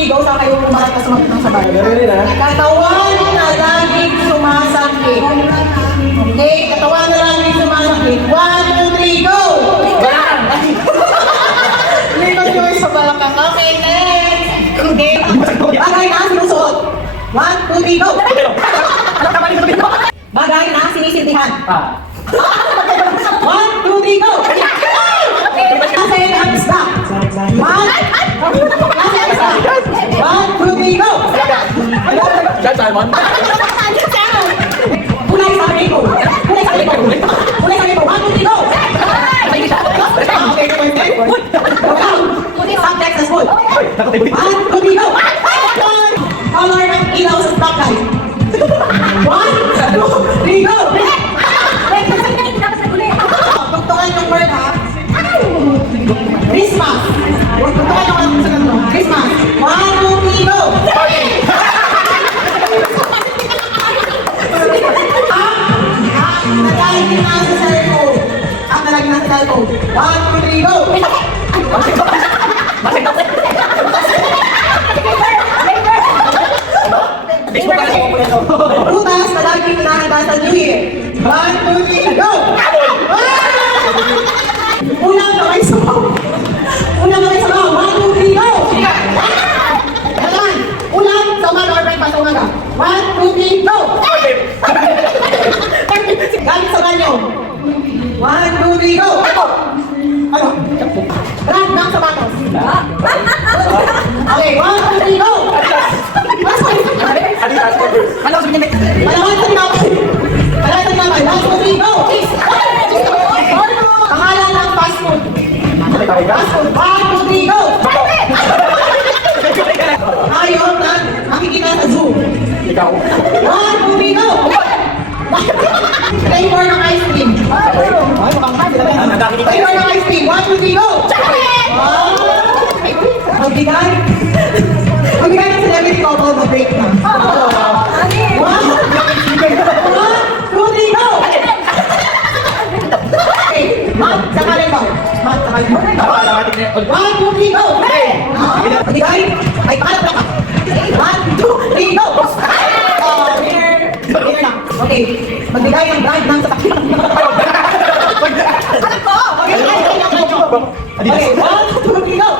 3, go. Saan kayo kumakas ka sumakit ng sabay? Katawan na laging sumasakit. Okay, katawan na laging sumasakit. 1, 2, 3, go! Likod nyo sa balakang. Okay, next. Okay. Bagay na sinusuot. 1, 2, 3, go! Bagay na sinisintihan. 1, 2, 3, go! Kasi ang isda. 1, 2, 3, go! Kulay sa akin ko. Kulay sa akin ko. Kulay sa akin ko. 1, 2, 3, go! Okay, subtext na school. 1, 2, 3, go! Color ng ilaw sa stoplight. 1, 2, 3, go! Tugtungan yung word ha. Christmas. Tugtungan yung word sa Christmas. 1, 2, 3, go! Nalagay na sa cellphone. Nalagay na sa cellphone. 1, 2, 3, go! Putas na laging hinahanda sa New Year. 1, 2, 3, go! Unang kamay sa baw. Unang kamay sa baw. 1, 2, 3, go! Kailangan. Unang sa umaga or breakfast sa umaga. 1, 2, 3, go! Galit sa banyo. 1, 2, 3, go! Ano? Brand ng sapatos. Okay, 1, 2, 3, go! Malawan sa tinapay. Malawan sa tinapay. 1, 2, 3, go! Pangalan ng fast food. Fast food. 1, 2, 3, go! Ayaw na makikita sa zoo. 1, 2, 3, go! Flavor ng ice cream. Flavor ng ice cream. 1, 2, 3, go! Magbigay. Magbigay ng celebrity couple mag-break na. 1, 2, 3, go! Okay, Matt, saka rin ba? Matt, saka rin ba? 1, 2, 3, go! Magbigay. Ay, pakalap lang ka. 1, 2, 3, go! Here lang. Okay, magbigay ng brand ng sasakyan. Alam ko! Okay, 1, 2, 3, go!